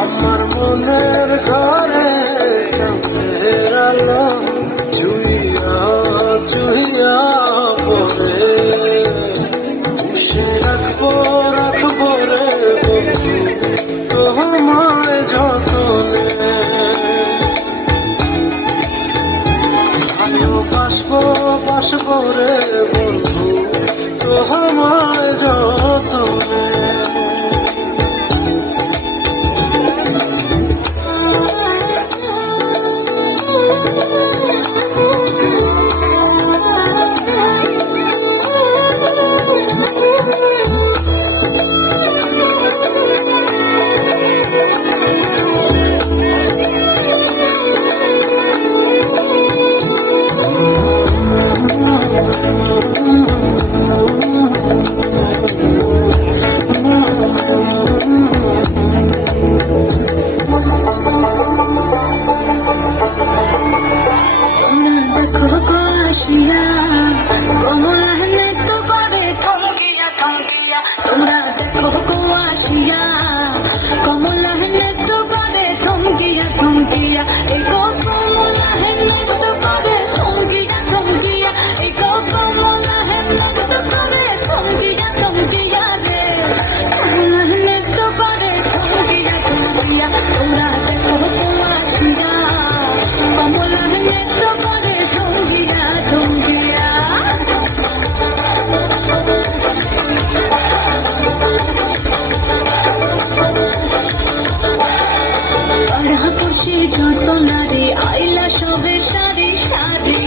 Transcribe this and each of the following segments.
আমার মনের ঘরে চাঁদের আলো চুইয়া চুইয়া পড়ে পুষে রাখবো রাখবো রে বন্ধু তোমায় যতনে ভালোবাসবো বাসবো রে বন্ধু তোমায় যতনে তোমরা দেখো গো আসিয়া কমলা নৃত্য করে থমকিয়া থমকিয়া এই গো কমলা নৃত্য করে থমকিয়া থমকিয়া এই গো কমলা নৃত্য করে থমকিয়া থমকিয়া রে কমলা নৃত্য করে থমকিয়া থমকিয়া তোমরা দেখো গো আসিয়া কমলা নৃত্য করে থমকিয়া থমকিয়া খুশি যত নারী আইলা সবে সারি সারি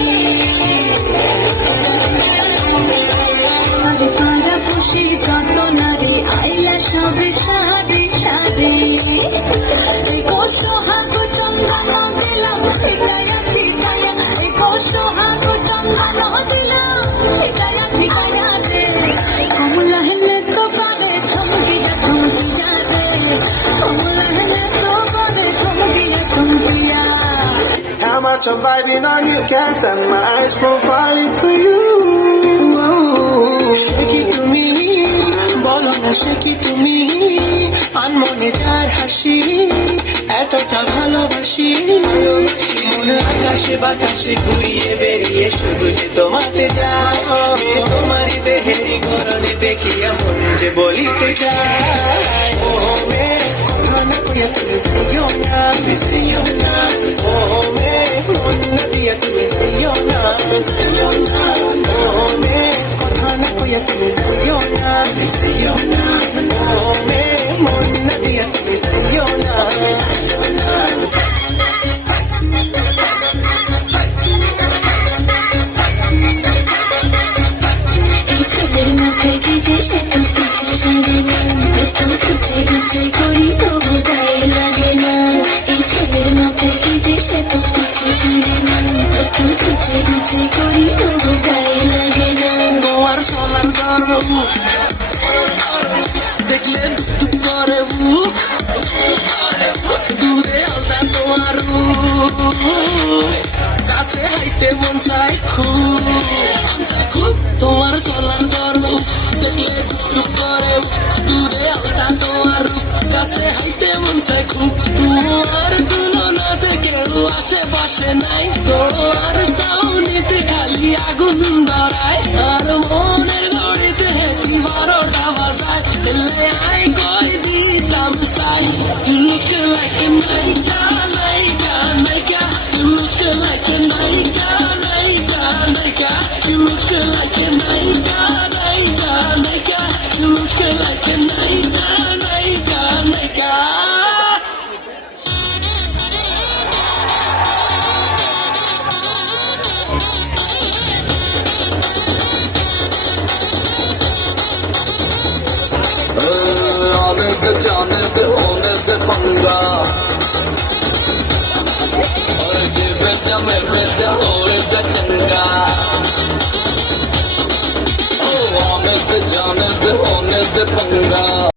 পাড়া খুশি যত নারী আইলা সবে সারি সারি সোহাগ চন্দন দিলাম ছিটায়া ছিটায়া সোহাগ চন্দন দিলাম ছিটায়া ছিটায়া রে কমলা হেলে তো করে থমকিয়া থমকিয়া রে কমলা হেলে তো করে থমকিয়া থমকিয়া How much I'm vibing on you, can't stand my eyes from falling for you. Shake it to me, bolo na shake it to me. আনমনে যার হাসি এতটা ভালোবাসি মনে আকাশে বাতাসে ঘুরিয়ে বেরিয়ে শুধু যে তোমাতে যায় তোমারই দেহেরই গরণে দেখিয়া মন যে বলিতে যায় ও মে কথা না কইয়া তুমি যাইও না তুমি যাইও না ও মে মন না দিয়া তুমি যাইও না ও মে কথা না কইয়া তুমি যাইও না তুমি যাইও না ও মে মন না দিয়া তুমি যাইও না ছেলের মাথায় গেছে সে তো কিছু ছাড়ে না তো খুঁজে খুঁজে করি তবু গায়ে লাগে না এই ছেলের মাথায় গেছে সে তো কিছু ছাড়ে না তো খুঁজে খুঁজে করি তবু গায়ে লাগে না তোমার সোনার গর্ব দেখলে দুপ করে বুক দূরে আলতা তোমার কাছে হাইতে মন চাই খুব তোমার সোনার গর্ব দেখলে দুপ করে দূরে আলতা তোমার কাছে হাইতে মন চাই খুব তোমার তুলনাতে কেউ আশেপাশে নাই তোমার সাউনিতে খালি আগুন ধরায় আর মনের গড়িতে হেঁটি 12টা বাজায় এলে আই কই দিতাম সাই You look like a naika, naika, naika You look like a naika, naika, naika You look like a naika, naika, naika You look like a naika, naika, naika होने पंगा और जे में चंगा आने से जाने से होने से पंगा